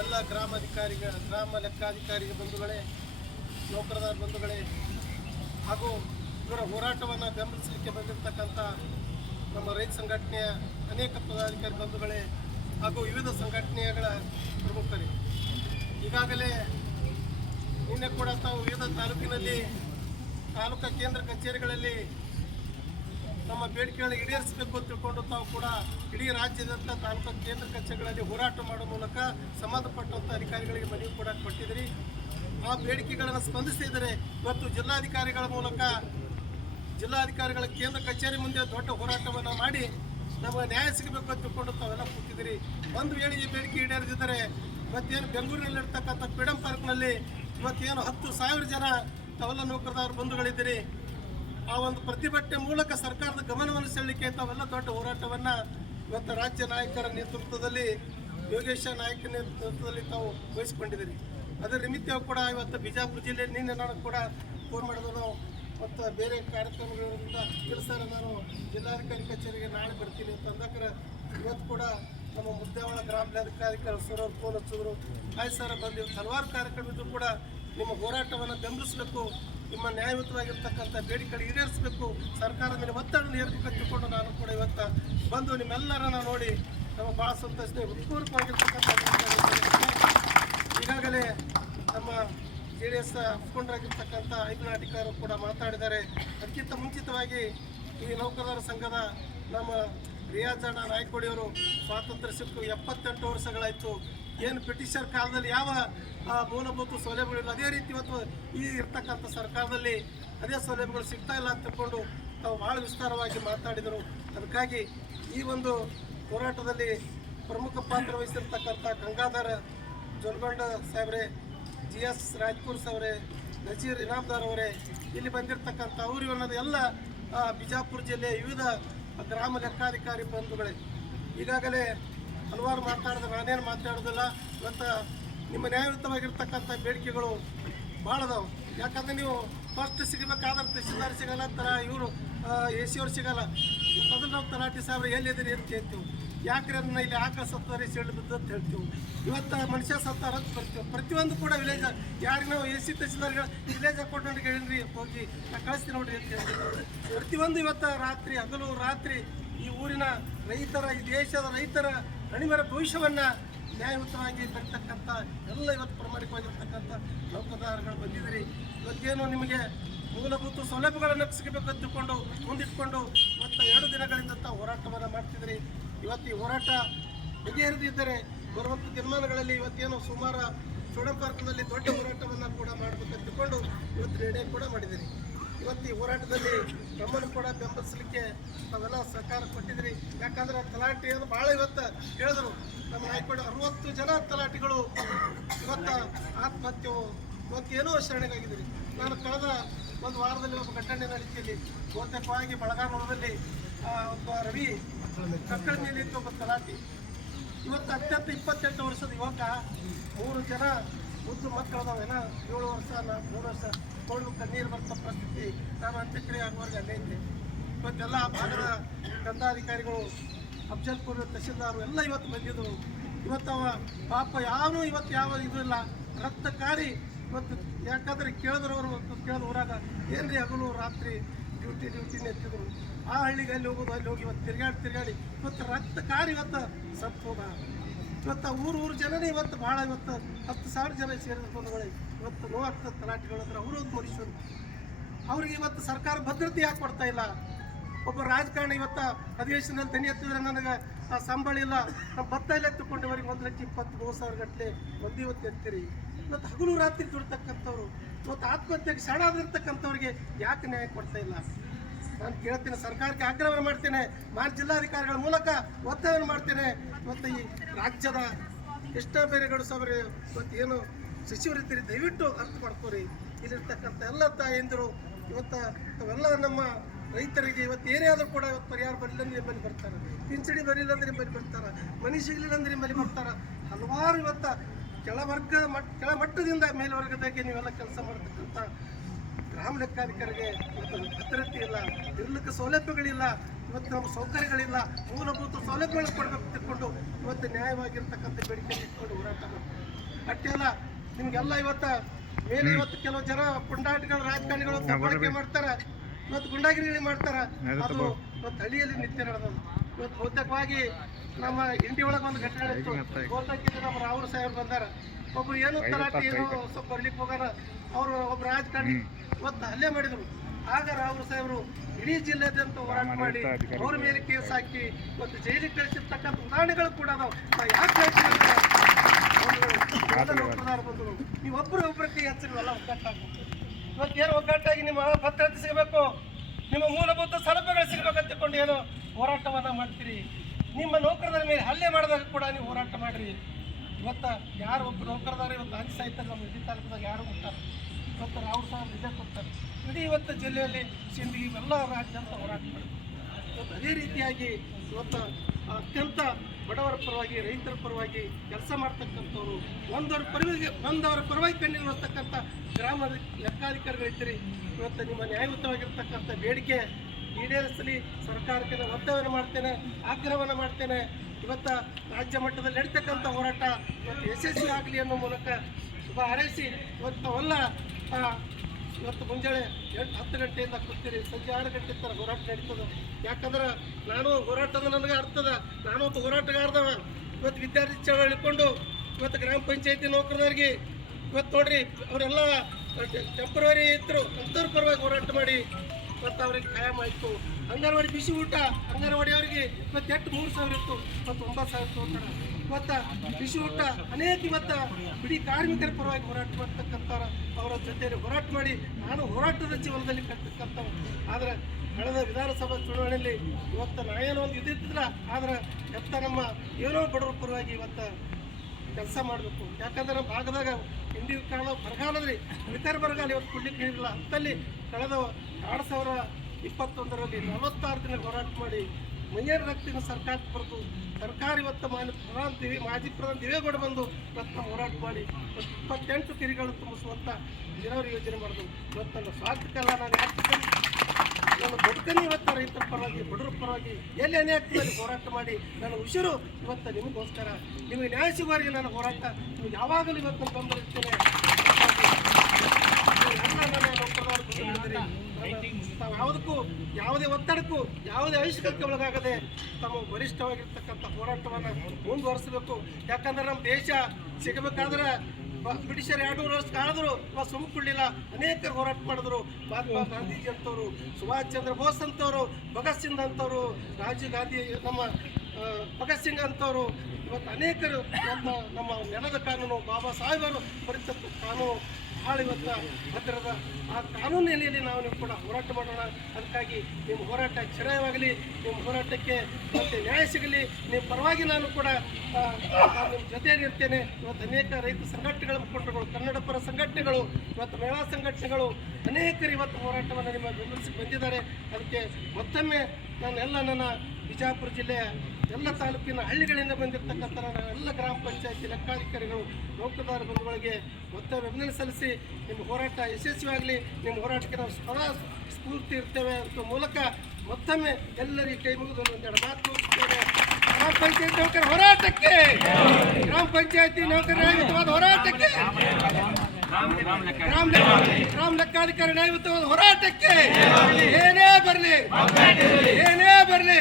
ಎಲ್ಲ ಗ್ರಾಮಾಧಿಕಾರಿಗಳ, ಗ್ರಾಮ ಲೆಕ್ಕಾಧಿಕಾರಿ ಬಂಧುಗಳೇ ನೌಕರದಾರ ಬಂಧುಗಳೇ, ಹಾಗೂ ಇವರ ಹೋರಾಟವನ್ನು ಬೆಂಬಲಿಸಲಿಕ್ಕೆ ಬಂದಿರತಕ್ಕಂಥ ನಮ್ಮ ರೈತ ಸಂಘಟನೆಯ ಅನೇಕ ಪದಾಧಿಕಾರಿ ಬಂಧುಗಳೇ ಹಾಗೂ ವಿವಿಧ ಸಂಘಟನೆಗಳ ಪ್ರಮುಖರೇ. ಈಗಾಗಲೇ ನಿನ್ನೆ ಕೂಡ ತಾವು ವಿವಿಧ ತಾಲೂಕಿನಲ್ಲಿ ತಾಲೂಕಾ ಕೇಂದ್ರ ಕಚೇರಿಗಳಲ್ಲಿ ನಮ್ಮ ಬೇಡಿಕೆಗಳನ್ನು ಈಡೇರಿಸಬೇಕು ಅಂತ ತಿಳ್ಕೊಂಡು ತಾವು ಕೂಡ ಇಡೀ ರಾಜ್ಯದಂತ ತಾಲೂಕು ಕೇಂದ್ರ ಕಚೇರಿಗಳಲ್ಲಿ ಹೋರಾಟ ಮಾಡುವ ಮೂಲಕ ಸಂಬಂಧಪಟ್ಟಂಥ ಅಧಿಕಾರಿಗಳಿಗೆ ಮನವಿ ಕೂಡ ಕೊಟ್ಟಿದ್ರಿ ಆ ಬೇಡಿಕೆಗಳನ್ನು ಸ್ಪಂದಿಸ್ತಿದ್ದಾರೆ ಇವತ್ತು ಜಿಲ್ಲಾಧಿಕಾರಿಗಳ ಮೂಲಕ ಜಿಲ್ಲಾಧಿಕಾರಿಗಳ ಕೇಂದ್ರ ಕಚೇರಿ ಮುಂದೆ ದೊಡ್ಡ ಹೋರಾಟವನ್ನು ಮಾಡಿ ನಮಗೆ ನ್ಯಾಯ ಸಿಗಬೇಕು ಅಂತ ತಿಳ್ಕೊಂಡು ತಾವೆಲ್ಲ ಕೂತಿದ್ದೀರಿ. ಒಂದು ವೇಳೆ ಈ ಬೇಡಿಕೆ ಈಡೇರಿಸಿದರೆ ಇವತ್ತೇನು ಬೆಂಗಳೂರಿನಲ್ಲಿರ್ತಕ್ಕಂಥ ಫ್ರೀಡಮ್ ಪಾರ್ಕ್ನಲ್ಲಿ ಇವತ್ತೇನು ಹತ್ತು ಸಾವಿರ ಜನ ತಾವೆಲ್ಲ ನೌಕರದಾರ ಬಂಧುಗಳಿದ್ದೀರಿ. ಆ ಒಂದು ಪ್ರತಿಭಟನೆ ಮೂಲಕ ಸರ್ಕಾರದ ಗಮನವನ್ನು ಸೆಳಲಿಕ್ಕೆ ತಾವೆಲ್ಲ ದೊಡ್ಡ ಹೋರಾಟವನ್ನು ಇವತ್ತು ರಾಜ್ಯ ನಾಯಕರ ನೇತೃತ್ವದಲ್ಲಿ, ಯೋಗೇಶ ನಾಯಕ ನೇತೃತ್ವದಲ್ಲಿ ತಾವು ವಹಿಸಿಕೊಂಡಿದ್ದೀರಿ. ಅದರ ನಿಮಿತ್ತ ಕೂಡ ಇವತ್ತು ಬಿಜಾಪುರ ಜಿಲ್ಲೆ ನಿನ್ನೆ ನಾನು ಕೂಡ ಫೋನ್ ಮಾಡಿದ್ರು ಮತ್ತು ಬೇರೆ ಕಾರ್ಯಕ್ರಮಗಳಿಂದ ಕೆಲಸ ನಾನು ಜಿಲ್ಲಾಧಿಕಾರಿ ಕಚೇರಿಗೆ ನಾಳೆ ಬರ್ತೀನಿ ಅಂತ ಅಂದಕ್ರೆ ಇವತ್ತು ಕೂಡ ನಮ್ಮ ಮುದ್ದೇವಾಳ ಗ್ರಾಮ ಜಿಲ್ಲಾಧಿಕಾರಿ ಸರ್ ಫೋನ್ ಹಚ್ಚಿದ್ರು. ಆಯ್ತು ಸರ್, ಬಂದಿದ್ದು ಹಲವಾರು ಕಾರ್ಯಕ್ರಮ ಕೂಡ ನಿಮ್ಮ ಹೋರಾಟವನ್ನು ಬೆಂಬಲಿಸಬೇಕು. ನಿಮ್ಮ ನ್ಯಾಯಯುತವಾಗಿರ್ತಕ್ಕಂಥ ಬೇಡಿಕೆಗಳು ಈಡೇರಿಸಬೇಕು. ಸರ್ಕಾರದ ಮೇಲೆ ಒತ್ತಡ ಹೇರಬೇಕು ತಿಳ್ಕೊಂಡು ನಾನು ಕೂಡ ಇವತ್ತು ಬಂದು ನಿಮ್ಮೆಲ್ಲರನ್ನ ನೋಡಿ ನಮ್ಮ ಭಾಳ ಸಂತೋಷ ಉತ್ಪೂರ್ವಕವಾಗಿರ್ತಕ್ಕಂಥ ಈಗಾಗಲೇ ನಮ್ಮ ಜೆ ಡಿ ಎಸ್ ಮುಖಂಡರಾಗಿರ್ತಕ್ಕಂಥ ಐದು ಕೂಡ ಮಾತಾಡಿದ್ದಾರೆ. ಅದಕ್ಕಿಂತ ಮುಂಚಿತವಾಗಿ ಈ ನೌಕರರ ಸಂಘದ ನಮ್ಮ ರಿಯಾಜಣ್ಣ ನಾಯ್ಕೋಡಿಯವರು ಸ್ವಾತಂತ್ರ್ಯ ಸಿಕ್ಕು ಎಪ್ಪತ್ತೆಂಟು ವರ್ಷಗಳಾಯಿತು. ಏನು ಬ್ರಿಟಿಷರ್ ಕಾಲದಲ್ಲಿ ಯಾವ ಮೂಲಭೂತ ಸೌಲಭ್ಯಗಳಿಲ್ಲ. ಅದೇ ರೀತಿ ಇವತ್ತು ಈ ಇರ್ತಕ್ಕಂಥ ಸರ್ಕಾರದಲ್ಲಿ ಅದೇ ಸೌಲಭ್ಯಗಳು ಸಿಗ್ತಾ ಇಲ್ಲ ಅಂತ ತಿಳ್ಕೊಂಡು ತಾವು ಭಾಳ ವಿಸ್ತಾರವಾಗಿ ಮಾತಾಡಿದರು. ಅದಕ್ಕಾಗಿ ಈ ಒಂದು ಹೋರಾಟದಲ್ಲಿ ಪ್ರಮುಖ ಪಾತ್ರ ವಹಿಸಿರ್ತಕ್ಕಂಥ ಗಂಗಾಧರ ಜೋಲ್ಗೊಂಡ ಸಾಹೇಬ್ರೆ ಜಿ ಎಸ್ ರಾಜ್ಪುರ್ ಸಾವ್ರೆ ನಜೀರ್ ಇನಾಮ್ದಾರ್ ಅವರೇ, ಇಲ್ಲಿ ಬಂದಿರತಕ್ಕಂಥ ಅವರು ಅನ್ನೋದು ಎಲ್ಲ ಬಿಜಾಪುರ ಜಿಲ್ಲೆಯ ವಿವಿಧ ಗ್ರಾಮ ಲೆಕ್ಕಾಧಿಕಾರಿ ಬಂಧುಗಳೇ, ಈಗಾಗಲೇ ಹಲವಾರು ಮಾತಾಡಿದ್ರೆ ನಾನೇನು ಮಾತಾಡೋದಿಲ್ಲ, ಇವತ್ತು ನಿಮ್ಮ ನ್ಯಾಯಯುತವಾಗಿರ್ತಕ್ಕಂಥ ಬೇಡಿಕೆಗಳು ಭಾಳ ಅದಾವೆ. ಯಾಕಂದ್ರೆ ನೀವು ಫಸ್ಟ್ ಸಿಗಬೇಕಾದ್ರೆ ತಹಸೀಲ್ದಾರ್ ಸಿಗಲ್ಲ ತರ ಇವರು ಎ ಸಿ ಅವ್ರು ಸಿಗಲ್ಲ. ಮೊದಲು ನಾವು ತಲಾಟಿ ಸಾಹೇಬ್ರು ಎಲ್ಲಿದ್ದೀರಿ ಅಂತ ಹೇಳ್ತೀವಿ ಯಾಕ್ರೆ ಅದನ್ನ ಇಲ್ಲಿ ಆಕಳ ಸತ್ತಾರೆ ಸಿಳ್ಳು ಬಿದ್ದು ಅಂತ ಹೇಳ್ತೀವಿ. ಇವತ್ತು ಮನುಷ್ಯ ಸತ್ತಾರ ಅಂತ ಬರ್ತೀವಿ. ಪ್ರತಿಯೊಂದು ಕೂಡ ವಿಲೇಜ್ ಯಾರಿಗೆ ನಾವು ಎ ಸಿ ತಹಸೀಲ್ದಾರ್ಗಳು ವಿಲೇಜ್ ಅಕೌಂಟೆಂಟ್ಗೆ ಹೇಳಿದ್ರಿ ಹೋಗಿ ಕಳಿಸ್ತೀನಿ ನೋಡ್ರಿ ಅಂತ ಹೇಳ್ತೀವಿ ಪ್ರತಿಯೊಂದು ಇವತ್ತು ರಾತ್ರಿ, ಹಗಲು ರಾತ್ರಿ ಈ ಊರಿನ ರೈತರ, ಈ ದೇಶದ ರೈತರ ಅಣಿಮರ ಭವಿಷ್ಯವನ್ನು ನ್ಯಾಯಯುತವಾಗಿ ಬರ್ತಕ್ಕಂಥ ಎಲ್ಲ ಇವತ್ತು ಪ್ರಾಮಾಣಿಕವಾಗಿರ್ತಕ್ಕಂಥ ನೌಕರದಾರಗಳು ಬಂದಿದ್ರಿ. ಇವತ್ತೇನು ನಿಮಗೆ ಮೂಲಭೂತ ಸೌಲಭ್ಯಗಳನ್ನು ಸಿಗಬೇಕು ಅಂತಕೊಂಡು ಮುಂದಿಟ್ಕೊಂಡು ಇವತ್ತು ಎರಡು ದಿನಗಳಿಂದ ಹೋರಾಟವನ್ನು ಮಾಡ್ತಿದ್ರಿ. ಇವತ್ತು ಈ ಹೋರಾಟ ಬಗೆಹರಿದಿದ್ದರೆ ಬರುವಂಥ ದಿನಮಾನಗಳಲ್ಲಿ ಇವತ್ತೇನು ಸುಮಾರು ಸ್ಟೂಡೆಂಟ್ ಪಾರ್ಕ್ನಲ್ಲಿ ದೊಡ್ಡ ಹೋರಾಟವನ್ನು ಕೂಡ ಮಾಡಬೇಕು ಅಂತ ತಿಳ್ಕೊಂಡು ಇವತ್ತು ನಿರ್ಣಯ ಕೂಡ ಮಾಡಿದ್ದೀರಿ ಇವತ್ತು ಈ ಹೋರಾಟದಲ್ಲಿ ನಮ್ಮನ್ನು ಕೂಡ ಬೆಂಬಲಿಸಲಿಕ್ಕೆ ತಾವೆಲ್ಲ ಸಹಕಾರ ಕೊಟ್ಟಿದ್ರಿ ಯಾಕಂದ್ರೆ ತಲಾಟಿ ಅದು ಭಾಳ ಇವತ್ತು ಹೇಳಿದ್ರು. ನಮ್ಮ ನಾಯ್ಕೊಂಡು ಅರವತ್ತು ಜನ ತಲಾಟಿಗಳು ಇವತ್ತು ಆತ್ಮಹತ್ಯೆ ಏನೋ ಶರಣೆಗಾಗಿದ್ದೀರಿ. ನಾನು ಕಳೆದ ಒಂದು ವಾರದಲ್ಲಿ ಒಬ್ಬ ಘಟನೆ ನಡೀತಿಲ್ಲಿ ಗೋತಕವಾಗಿ ಬಳಗಾನೂರಲ್ಲಿ ಒಬ್ಬ ರವಿ ಕಕ್ಕಳ ಮೇಲೆ ಇತ್ತು ಒಬ್ಬ ತಲಾಟಿ. ಇವತ್ತು ಅತ್ಯಂತ ಇಪ್ಪತ್ತೆಂಟು ವರ್ಷದ ಯುವಕ, ಮೂರು ಜನ ಮುದ್ದು ಮಕ್ಕಳದವೇನ? ಏಳು ವರ್ಷ, ನಾಲ್ಕು, ಮೂರು ವರ್ಷ ಕೊಂಡು ಕಣ್ಣೀರು ಬರ್ತ ಪರಿಸ್ಥಿತಿ. ನಾನು ಅಂತ್ಯಕ್ರಿಯೆ ಆಗುವವರೆಗೆ ಅಲ್ಲೇ ಇದ್ದೆ. ಇವತ್ತೆಲ್ಲ ಭಾಗದ ದಂಡಾಧಿಕಾರಿಗಳು ಅಬ್ಜಲ್ಪುರ ತಹಶೀಲ್ದಾರು ಎಲ್ಲ ಇವತ್ತು ಬಂದಿದ್ದರು ಇವತ್ತು ಅವ ಪಾಪ ಯಾರೂ ಇವತ್ತು ಯಾವ ಇದು ಇಲ್ಲ. ರಕ್ತಕಾರಿ ಇವತ್ತು ಯಾಕಂದ್ರೆ ಕೇಳಿದ್ರವರು ಕೇಳಿದ ಊರಾಗ ಏನ್ರಿ ಹಗಲು, ರಾತ್ರಿ ಡ್ಯೂಟಿ, ಡ್ಯೂಟಿನೇ ಎತ್ತಿದ್ರು. ಆ ಹಳ್ಳಿಗೆ ಅಲ್ಲಿ ಹೋಗೋದು, ಅಲ್ಲಿ ಹೋಗಿ ಇವತ್ತು ತಿರ್ಗಾಡಿ ತಿರ್ಗಾಡಿ. ಇವತ್ತು ರಕ್ತ ರಕ್ತಕಾರಿ ಇವತ್ತು ಸತ್ತು ಇವತ್ತು ಊರು ಊರು ಜನನೇ ಇವತ್ತು ಭಾಳ ಇವತ್ತು ಹತ್ತು ಸಾವಿರ ಜನ ಸೇರಿದ ಬಂಧುಗಳೇ ಇವತ್ತು ನೋವಾಗ್ತದೆ ತಲಾಟಿಗಳು ಅಂದ್ರೆ ಅವರು ಒಂದು ಅವ್ರಿಗೆ ಇವತ್ತು ಸರ್ಕಾರ ಭದ್ರತೆ ಯಾಕೆ ಕೊಡ್ತಾ ಇಲ್ಲ? ಒಬ್ಬ ರಾಜಕಾರಣಿ ಇವತ್ತು ಅಧಿವೇಶನದಲ್ಲಿ ತನಿ ಎತ್ತಿದ್ರೆ ನನಗೆ ಸಂಬಳ ಇಲ್ಲ. ನಮ್ಮ ಭತ್ತ ಎಲ್ಲ ಎತ್ತುಕೊಂಡವರಿಗೆ ಒಂದು ಲಕ್ಷ ಇಪ್ಪತ್ತು ಮೂರು ಸಾವಿರ ಗಟ್ಟಲೆ ಒಂದು ಇವತ್ತು ಎತ್ತೀರಿ. ಇವತ್ತು ಹಗಲು ರಾತ್ರಿ ದುಡ್ತಕ್ಕಂಥವ್ರು, ಇವತ್ತು ಆತ್ಮಹತ್ಯೆಗೆ ಶರಣಾದಿರ್ತಕ್ಕಂಥವ್ರಿಗೆ ಯಾಕೆ ನ್ಯಾಯ ಕೊಡ್ತಾ ಇಲ್ಲ? ನಾನು ಕೇಳ್ತೀನಿ, ಸರ್ಕಾರಕ್ಕೆ ಆಗ್ರಹವನ್ನು ಮಾಡ್ತೇನೆ, ಮಾನ್ಯ ಜಿಲ್ಲಾಧಿಕಾರಿಗಳ ಮೂಲಕ ಒತ್ತಾಯವನ್ನು ಮಾಡ್ತೇನೆ. ಇವತ್ತು ಈ ರಾಜ್ಯದ ಎಷ್ಟೋ ಬೇರೆಗಳು ಸಾವಿರ ಇವತ್ತು ಏನು ಸಚಿವರಿದ್ದೀರಿ, ದಯವಿಟ್ಟು ಅರ್ಥ ಮಾಡ್ಕೋರಿ. ಇಲ್ಲಿರ್ತಕ್ಕಂಥ ಎಲ್ಲ ತಾಯಂದಿರು, ಇವತ್ತು ತಾವೆಲ್ಲ ನಮ್ಮ ರೈತರಿಗೆ ಇವತ್ತು ಏನೇ ಆದರೂ ಕೂಡ ಇವತ್ತು ಪರಿಹಾರ ಬರಲಿಲ್ಲ ಅಂದ್ರೆ ನಿಮ್ಮಲ್ಲಿ ಬರ್ತಾರೆ. ಪಿಂಚಣಿ ಬರಲಿಲ್ಲ ಅಂದ್ರೆ ನಿಮ್ಮಲ್ಲಿ ಬರ್ತಾರೆ. ಮನೆ ಸಿಗಲಿಲ್ಲ ಅಂದ್ರೆ ನಿಮ್ಮಲ್ಲಿ ಬರ್ತಾರೆ. ಹಲವಾರು ಇವತ್ತು ಕೆಳವರ್ಗ ಮಟ್, ಕೆಳಮಟ್ಟದಿಂದ ಮೇಲ್ವರ್ಗದಾಗೆ ನೀವೆಲ್ಲ ಕೆಲಸ ಮಾಡ್ತಕ್ಕಂಥ ಗ್ರಾಮ ಲೆಕ್ಕಾಧಿಕಾರಿಗೆ ಇವತ್ತು ಭದ್ರತೆ ಇಲ್ಲ ಇರ್ಲಿಕ್ಕೆ ಸೌಲಭ್ಯಗಳಿಲ್ಲ ಇವತ್ತು ನಮ್ಮ ಸೌಕರ್ಯಗಳಿಲ್ಲ ಮೂಲಭೂತ ಸೌಲಭ್ಯಗಳನ್ನು ಕೊಡಬೇಕು ತಿಳ್ಕೊಂಡು ಇವತ್ತು ನ್ಯಾಯವಾಗಿರ್ತಕ್ಕಂಥ ಬೇಡಿಕೆ ಇಟ್ಕೊಂಡು ಹೋರಾಟ ಮಾಡ್ತಾರೆ ಅಷ್ಟೇ ಅಲ್ಲ ನಿಮ್ಗೆಲ್ಲ ಇವತ್ತ ಮೇಲೆ ಇವತ್ತು ಕೆಲವು ಜನ ಪುಂಡಾಟಗಳು ರಾಜಕಾರಣಿಗಳು ದಬ್ಬಾಳಿಕೆ ಮಾಡ್ತಾರೆ. ಇವತ್ತು ಗುಂಡಾಗಿರಿ ಮಾಡ್ತಾರ. ಅದು ಇವತ್ತು ಹಳ್ಳಿಯಲ್ಲಿ ನಿತ್ಯ ನಡೆದದು ಇವತ್ತು ಬಹುತೇಕವಾಗಿ ನಮ್ಮ ಇಂಡಿ ಒಳಗೆ ಒಂದು ಘಟನೆ ನಡೆಯಿತು ಬಹುತೇಕ ನಮ್ಮ ರಾಹುಲ್ ಸಾಹೇಬ್ ಬಂದಾರ. ಒಬ್ರು ಏನು ತಲಾಟಿ ಏನು ಸ್ವಲ್ಪ ಬರ್ಲಿಕ್ಕೆ ಹೋಗಾರ ಅವರು ಒಬ್ಬ ರಾಜಕಾರಣಿ ಇವತ್ತು ಹಲ್ಲೆ ಮಾಡಿದರು. ಆಗ ರಾಹುಲ್ ಸಾಹೇಬರು ಇಡೀ ಜಿಲ್ಲೆದಂತ ಹೋರಾಟ ಮಾಡಿ ಅವ್ರ ಮೇಲೆ ಕೇಸ್ ಹಾಕಿ ಇವತ್ತು ಜೈಲಿಗೆ ಕಳಿಸಿರ್ತಕ್ಕಂಥ ಉದಾಹರಣೆಗಳು ಕೂಡ ಅದಾವ. ಯಾಕೆ ಬಂದರು ನೀವು ಒಬ್ಬರು ಒಬ್ಬರ ಕೈ ಹಚ್ಚಿರಲ್ಲ ಇವತ್ತು ಏನು ಒಗ್ಗಟ್ಟಾಗಿ ನಿಮ್ಮ ಭದ್ರತೆ ಸಿಗಬೇಕು. ನಿಮ್ಮ ಮೂಲಭೂತ ಸೌಲಭ್ಯಗಳು ಸಿಗಬೇಕಂತಕೊಂಡು ಏನು ಹೋರಾಟವನ್ನ ಮಾಡ್ತೀರಿ. ನಿಮ್ಮ ನೌಕರರ ಮೇಲೆ ಹಲ್ಲೆ ಮಾಡಿದಾಗ ಕೂಡ ನೀವು ಹೋರಾಟ ಮಾಡ್ರಿ. ಇವತ್ತು ಯಾರು ಒಬ್ಬ ನೌಕರದಾರ ಇವತ್ತು ಹಂಚಿ ಸಾಯ್ತಾರೆ ನಮ್ಮ ಇಡೀ ತಾಲೂಕದಾಗ ಯಾರು ಕೊಡ್ತಾರೆ? ಇವತ್ತು ರಾಹುಲ್ ಸಾಹೇಬ್ ನಿಜ ಕೊಡ್ತಾರೆ. ಇಡೀ ಇವತ್ತು ಜಿಲ್ಲೆಯಲ್ಲಿ ಸಿಂಧಿ ಇವೆಲ್ಲ ರಾಜ್ಯದಂತ ಹೋರಾಟ ಇವತ್ತು ಅದೇ ರೀತಿಯಾಗಿ ಇವತ್ತು ಅತ್ಯಂತ ಬಡವರ ಪರವಾಗಿ, ರೈತರ ಪರವಾಗಿ ಕೆಲಸ ಮಾಡ್ತಕ್ಕಂಥವ್ರು, ಒಂದವರ ಪರವಾಗಿ ಒಂದವರ ಪರವಾಗಿ ಕಣ್ಣಿರುವಂತಕ್ಕಂಥ ಗ್ರಾಮದ ಲೆಕ್ಕಾಧಿಕಾರಿಗಳಿದ್ದೀರಿ. ಇವತ್ತು ನಿಮ್ಮ ನ್ಯಾಯಯುತವಾಗಿರ್ತಕ್ಕಂಥ ಬೇಡಿಕೆ ಈಡೇರಿಸಲಿ ಸರ್ಕಾರಕ್ಕೆ ನಾನು ಒತ್ತಾಯವನ್ನು ಮಾಡ್ತೇನೆ ಆಗ್ರಹವನ್ನು ಮಾಡ್ತೇನೆ. ಇವತ್ತು ರಾಜ್ಯ ಮಟ್ಟದಲ್ಲಿ ನಡೀತಕ್ಕಂಥ ಹೋರಾಟ ಇವತ್ತು ಯಶಸ್ವಿ ಆಗಲಿ ಅನ್ನೋ ಮೂಲಕ ಶುಭ ಹಾರೈಸಿ ಇವತ್ತು ಆ, ಇವತ್ತು ಮುಂಜಾನೆ ಎಂಟು ಹತ್ತು ಗಂಟೆಯಿಂದ ಕೂತೀರಿ. ಸಂಜೆ ಆರು ಗಂಟೆ ತನಕ ಹೋರಾಟ ನಡೀತದೆ. ಯಾಕಂದ್ರೆ ನಾನು ಹೋರಾಟದ ನನಗೆ ಅರ್ಥದ ನಾನು ಒಬ್ಬ ಹೋರಾಟಗಾರದವ ಇವತ್ತು ವಿದ್ಯಾರ್ಥಿ ಚಳವಳಿ ಹಿಡ್ಕೊಂಡು ಇವತ್ತು ಗ್ರಾಮ ಪಂಚಾಯತಿ ನೌಕರರಿಗೆ ಇವತ್ತು ನೋಡ್ರಿ ಅವರೆಲ್ಲ ಟೆಂಪ್ರವರಿ ಇದ್ರು ಅಂಥವ್ರ ಪರವಾಗಿ ಹೋರಾಟ ಮಾಡಿ ಇವತ್ತು ಅವ್ರಿಗೆ ಕಾಯಂ ಆಯಿತು. ಅಂಗನವಾಡಿ ಬಿಸಿ ಊಟ ಅಂಗನವಾಡಿ ಅವರಿಗೆ ಇವತ್ತು ಎಷ್ಟು ಮೂರು ಸಾವಿರ ಇತ್ತು. ಮತ್ತು ಒಂಬತ್ತು ಸಾವಿರ ತೊಗೊಂತಾರೆ. ಇವತ್ತು ಬಿಸಿ ಊಟ ಅನೇಕ ಇವತ್ತ ಬಿಡಿ ಕಾರ್ಮಿಕರ ಪರವಾಗಿ ಹೋರಾಟ ಮಾಡ್ತಕ್ಕಂಥವ್ರ, ಅವರ ಜೊತೆಯಲ್ಲಿ ಹೋರಾಟ ಮಾಡಿ ನಾನು ಹೋರಾಟದ ಜೀವನದಲ್ಲಿ ಕಟ್ಟತಕ್ಕಂಥವ ಆದರೆ ಕಳೆದ ವಿಧಾನಸಭಾ ಚುನಾವಣೆಯಲ್ಲಿ ಇವತ್ತು ನಾ ಏನೋ ಒಂದು ಇದ್ದಿದ್ದಿಲ್ಲ ಆದ್ರೆ ಎತ್ತ ನಮ್ಮ ಏನೋ ಬಡವರ ಪರವಾಗಿ ಇವತ್ತು ಕೆಲಸ ಮಾಡಬೇಕು. ಯಾಕಂದ್ರೆ ನಮ್ಮ ಭಾಗದಾಗ ಹಿಂದಿ ಕಾಲ ಬರಗಾಲದ್ರಿ ಇತರ ಬರಗಾಲ ಇವತ್ತು ಕೊಡ್ಲಿಕ್ಕೆ ಹೇಳಿಲ್ಲ ಅಂತಲ್ಲಿ ಕಳೆದ ಎರಡು ಸಾವಿರ ಇಪ್ಪತ್ತೊಂದರಲ್ಲಿ ನಲವತ್ತಾರು ದಿನ ಹೋರಾಟ ಮಾಡಿ ಮೈಯರ್ ರಕ್ತಿನ ಸರ್ಕಾರಕ್ಕೆ ಬರೆದು, ಸರ್ಕಾರ ಇವತ್ತು ಮಾನ್ಯ ಪ್ರಧಾನ ದಿವಿ, ಮಾಜಿ ಪ್ರಧಾನ ದೇವೇಗೌಡ ಬಂದು ಇವತ್ತು ಹೋರಾಟ ಮಾಡಿ ಇಪ್ಪತ್ತೆಂಟು ತಿರಿಗಳು ತುಂಬಿಸುವಂಥ ನೀರಾವರಿ ಯೋಜನೆ ಮಾಡಿದ್ರು. ಇವತ್ತು ನನ್ನ ನಾನು ಯಾಕೆ ನಾನು ಬದುಕನೇ ಇವತ್ತು ರೈತರ ಪರವಾಗಿ, ಬಡವರ ಪರವಾಗಿ, ಎಲ್ಲಿ ಅನ್ಯಾಯದಲ್ಲಿ ಹೋರಾಟ ಮಾಡಿ. ನಾನು ಉಸಿರು ಇವತ್ತು ನಿಮಗೋಸ್ಕರ. ನಿಮಗೆ ನ್ಯಾಯ ಸಿಗುವವರೆಗೆ ನಾನು ಹೋರಾಟ, ನೀವು ಯಾವಾಗಲೂ ಇವತ್ತು ಬೆಂಬಲಿಸ್ತೇನೆ ಎಲ್ಲ ನನ್ನ ನೌಕರರು ಬಂದಿದ್ದೀರಿ. ನಾನು- ತಾವು ಯಾವುದಕ್ಕೂ ಯಾವುದೇ ಒತ್ತಡಕ್ಕೂ ಯಾವುದೇ ಅವಶ್ಯಕತೆ ಒಳಗಾಗದೆ ತಮ್ಮ ಬಲಿಷ್ಠವಾಗಿರ್ತಕ್ಕಂಥ ಹೋರಾಟವನ್ನು ಮುಂದುವರಿಸಬೇಕು. ಯಾಕಂದ್ರೆ ನಮ್ಮ ದೇಶ ಸಿಗಬೇಕಾದ್ರೆ ಬ್ರಿಟಿಷರು ಎರಡು ನೂರು ವರ್ಷ ಕಾಳಿದ್ರು ಸುಮ್ಕೊಳ್ಳಿಲ್ಲ ಅನೇಕ ಹೋರಾಟ ಮಾಡಿದ್ರು. ಮಹಾತ್ಮ ಗಾಂಧೀಜಿ ಅಂತವರು ಸುಭಾಷ್ ಚಂದ್ರ ಬೋಸ್ ಅಂತವರು ಭಗತ್ ಸಿಂಗ್ ಅಂತವರು ರಾಜೀವ್ ಗಾಂಧಿ ನಮ್ಮ ಭಗತ್ ಸಿಂಗ್ ಅಂತವರು ಇವತ್ತು ಅನೇಕರು ನಮ್ಮ ನಮ್ಮ ನೆಲದ ಕಾನೂನು, ಬಾಬಾ ಸಾಹೇಬರು ಬರೀತಕ್ಕ ಕಾನೂನು ಭಾಳ ಇವತ್ತು ಭದ್ರದ ಆ ಕಾನೂನು ನೆಲೆಯಲ್ಲಿ ನಾವು ನೀವು ಕೂಡ ಹೋರಾಟ ಮಾಡೋಣ. ಅದಕ್ಕಾಗಿ ನಿಮ್ಮ ಹೋರಾಟ ಚಿರವಾಗಲಿ ನಿಮ್ಮ ಹೋರಾಟಕ್ಕೆ ಮತ್ತೆ ನ್ಯಾಯ ಸಿಗಲಿ. ನಿಮ್ಮ ಪರವಾಗಿ ನಾನು ಕೂಡ ನಿಮ್ಮ ಜೊತೆಯಲ್ಲಿ ಇರ್ತೇನೆ. ಇವತ್ತು ಅನೇಕ ರೈತ ಸಂಘಟನೆಗಳ ಮುಖಂಡರುಗಳು ಕನ್ನಡ ಪರ ಸಂಘಟನೆಗಳು, ಇವತ್ತು ಮಹಿಳಾ ಸಂಘಟನೆಗಳು ಅನೇಕರು ಇವತ್ತು ಹೋರಾಟವನ್ನು ನಿಮ್ಮ ಬೆಂಬಲಿಸಿ ಬಂದಿದ್ದಾರೆ. ಅದಕ್ಕೆ ಮತ್ತೊಮ್ಮೆ ನಾನು ಎಲ್ಲ ನನ್ನ ಬಿಜಾಪುರ ಜಿಲ್ಲೆಯ ಎಲ್ಲ ತಾಲೂಕಿನ ಹಳ್ಳಿಗಳಿಂದ ಬಂದಿರತಕ್ಕಂಥ ಎಲ್ಲ ಗ್ರಾಮ ಪಂಚಾಯತಿ ಲೆಕ್ಕಾಧಿಕಾರಿಗಳು ನೌಕರದಾರ ಬಂಧುಗಳಿಗೆ ಮತ್ತೆ ಅಭಿನಂದನೆ ಸಲ್ಲಿಸಿ ನಿಮ್ಮ ಹೋರಾಟ ಯಶಸ್ವಿಯಾಗಲಿ. ನಿಮ್ಮ ಹೋರಾಟಕ್ಕೆ ನಾವು ಸದಾ ಸ್ಫೂರ್ತಿ ಇರ್ತೇವೆ ಅಂತ ಮೂಲಕ ಮತ್ತೊಮ್ಮೆ ಎಲ್ಲರಿಗೆ ಕೈ ಮುಗಿದು ಒಂದೆರಡು ಮಾತು. ಗ್ರಾಮ ಪಂಚಾಯತಿ ನೌಕರ ಹೋರಾಟಕ್ಕೆ! ಗ್ರಾಮ ಪಂಚಾಯತಿ ನೌಕರ ಹೋರಾಟಕ್ಕೆ! ಗ್ರಾಮ ಲೆಕ್ಕಾಧಿಕಾರಿ ನ್ಯಾಯಯುತವಾದ ಹೋರಾಟಕ್ಕೆ! ಏನೇ ಬರಲಿ ಏನೇ ಬರಲಿ